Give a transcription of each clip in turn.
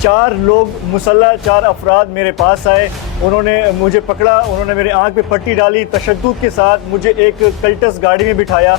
4 لوگ مسلح 4 افراد میرے پاس آئے. انہوں نے مجھے پکڑا, انہوں نے میرے آنکھ پہ پٹی ڈالی, تشدد کے ساتھ مجھے ایک کلٹس گاڑی میں بٹھایا.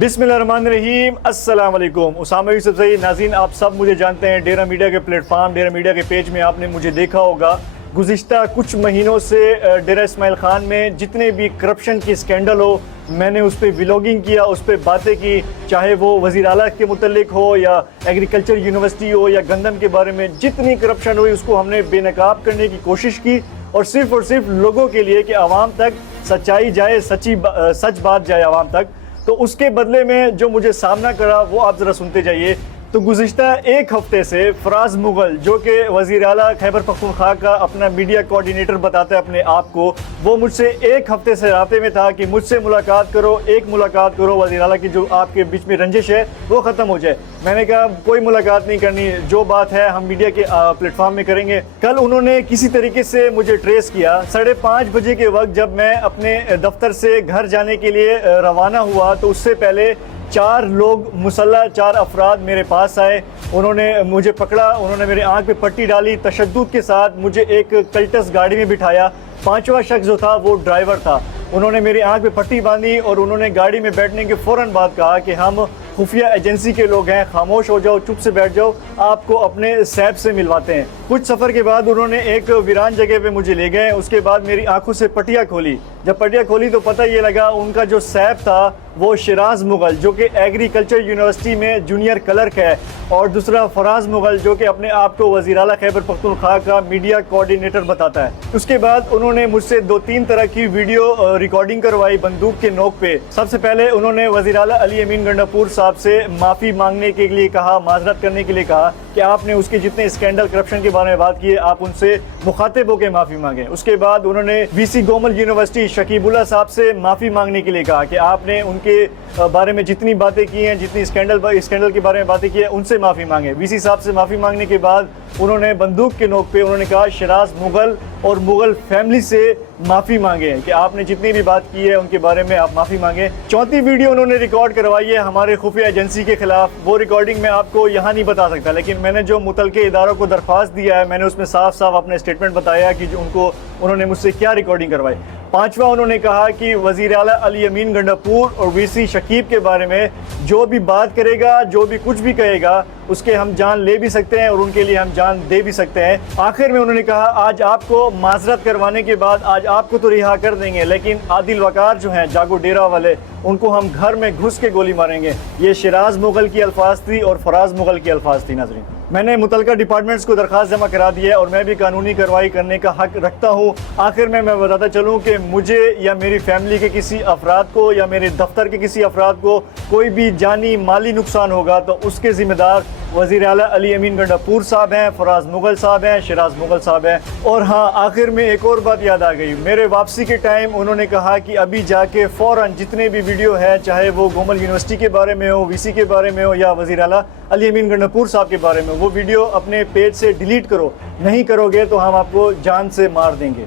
بسم اللہ الرحمن الرحیم. السلام علیکم. اسامہ یوسف زئی. ناظرین, آپ سب مجھے جانتے ہیں, ڈیرہ میڈیا کے پلیٹ فارم, ڈیرہ میڈیا کے پیج میں آپ نے مجھے دیکھا ہوگا. گزشتہ کچھ مہینوں سے ڈیرہ اسماعیل خان میں جتنے بھی کرپشن کی اسکینڈل ہو, میں نے اس پہ ولاگنگ کیا, اس پہ باتیں کی, چاہے وہ وزیر اعلیٰ کے متعلق ہو یا ایگریکلچر یونیورسٹی ہو یا گندم کے بارے میں جتنی کرپشن ہوئی اس کو ہم نے بے نقاب کرنے کی کوشش کی, اور صرف لوگوں کے لیے کہ عوام تک سچائی جائے, سچ بات جائے عوام تک. تو اس کے بدلے میں جو مجھے سامنا کرا وہ آپ ذرا سنتے جائیے. تو گزشتہ ایک ہفتے سے فراز مغل, جو کہ وزیر اعلیٰ خیبر پختونخوا کا اپنا میڈیا کوارڈینیٹر بتاتا ہے اپنے آپ کو, وہ مجھ سے ایک ہفتے سے رابطے میں تھا کہ مجھ سے ملاقات کرو, ایک ملاقات کرو, وزیر اعلیٰ کی جو آپ کے بیچ میں رنجش ہے وہ ختم ہو جائے. میں نے کہا کوئی ملاقات نہیں کرنی, جو بات ہے ہم میڈیا کے پلیٹ فارم میں کریں گے. کل انہوں نے کسی طریقے سے مجھے ٹریس کیا. 5:30 بجے کے وقت جب میں اپنے دفتر سے گھر جانے کے لیے روانہ ہوا تو اس سے پہلے 4 لوگ مسلح 4 افراد میرے پاس آئے. انہوں نے مجھے پکڑا, انہوں نے میرے آنکھ پہ پٹی ڈالی, تشدد کے ساتھ مجھے ایک کلٹس گاڑی میں بٹھایا. 5واں شخص جو تھا وہ ڈرائیور تھا. انہوں نے میری آنکھ پہ پٹی باندھی اور انہوں نے گاڑی میں بیٹھنے کے فوراً بعد کہا کہ ہم خفیہ ایجنسی کے لوگ ہیں, خاموش ہو جاؤ, چپ سے بیٹھ جاؤ, آپ کو اپنے سیب سے ملواتے ہیں. کچھ سفر کے بعد انہوں نے ایک ویران جگہ پہ مجھے لے گئے. اس کے بعد میری آنکھوں سے پٹیاں کھولی. جب پٹیاں کھولی تو پتہ یہ لگا ان کا جو سیب تھا وہ شراز مغل, جو کہ ایگریکلچر یونیورسٹی میں جونیئر کلرک ہے, اور دوسرا فراز مغل, جو کہ اپنے آپ کو وزیر اعلیٰ خیبر پختونخوا کا میڈیا کوارڈینیٹر بتاتا ہے. اس کے بعد انہوں نے مجھ سے 2-3 طرح کی ویڈیو ریکارڈنگ کروائی بندوق کے نوک پہ. سب سے پہلے انہوں نے وزیر اعلیٰ علی امین گنڈاپور صاحب سے معافی مانگنے کے لیے کہا, معذرت کرنے کے لیے کہا کہ آپ نے اس کے جتنے اسکینڈل کرپشن کے بارے میں بات کی ہے آپ ان سے مخاطب ہو کے معافی مانگیں. اس کے بعد انہوں نے وی سی گومل یونیورسٹی شکیب اللہ صاحب سے معافی مانگنے کے لیے کہا کہ آپ نے ان کے بارے میں جتنی باتیں کی ہیں, جتنی اسکینڈل کے بارے میں باتیں کی ہیں, ان سے معافی مانگیں. وی سی صاحب سے معافی مانگنے کے بعد انہوں نے بندوق کے نوک پہ انہوں نے کہا شراز مغل اور مغل فیملی سے معافی مانگیں کہ آپ نے جتنی بھی بات کی ہے ان کے بارے میں آپ معافی مانگیں. 4تھی ویڈیو انہوں نے ریکارڈ کروائی ہے ہمارے خفیہ ایجنسی کے خلاف. وہ ریکارڈنگ میں آپ کو یہاں نہیں بتا سکتا, لیکن میں نے جو متعلقہ اداروں کو درخواست دیا ہے میں نے اس میں صاف اپنے اسٹیٹمنٹ بتایا کہ انہوں نے مجھ سے کیا ریکارڈنگ کروائی. 5واں انہوں نے کہا کہ وزیر اعلیٰ علی امین گنڈاپور اور وی سی شکیب کے بارے میں جو بھی بات کرے گا, جو بھی کچھ بھی کہے گا, اس کے ہم جان لے بھی سکتے ہیں اور ان کے لیے ہم جان دے بھی سکتے ہیں. آخر میں انہوں نے کہا آج آپ کو معذرت کروانے کے بعد آج آپ کو تو رہا کر دیں گے, لیکن عادل وقار جو ہیں جاگو ڈیرہ والے, ان کو ہم گھر میں گھس کے گولی ماریں گے. یہ شراز مغل کی الفاظ تھی اور فراز مغل کی الفاظ تھی. ناظرین, میں نے متعلقہ ڈپارٹمنٹس کو درخواست جمع کرا دی ہے اور میں بھی قانونی کارروائی کرنے کا حق رکھتا ہوں. آخر میں بتاتا چلوں کہ مجھے یا میری فیملی کے کسی افراد کو یا میرے دفتر کے کسی افراد کو کوئی بھی جانی مالی نقصان ہوگا تو اس کے ذمہ دار وزیر اعلیٰ علی امین گنڈاپور صاحب ہیں, فراز مغل صاحب ہیں, شراز مغل صاحب ہیں. اور ہاں, آخر میں ایک اور بات یاد آ گئی. میرے واپسی کے ٹائم انہوں نے کہا کہ ابھی جا کے فوراً جتنے بھی ویڈیو ہے, چاہے وہ گومل یونیورسٹی کے بارے میں ہو, وی سی کے بارے میں ہو یا وزیر اعلیٰ علی امین گنڈاپور صاحب کے بارے میں, وہ ویڈیو اپنے پیج سے ڈیلیٹ کرو. نہیں کرو گے تو ہم آپ کو جان سے مار دیں گے.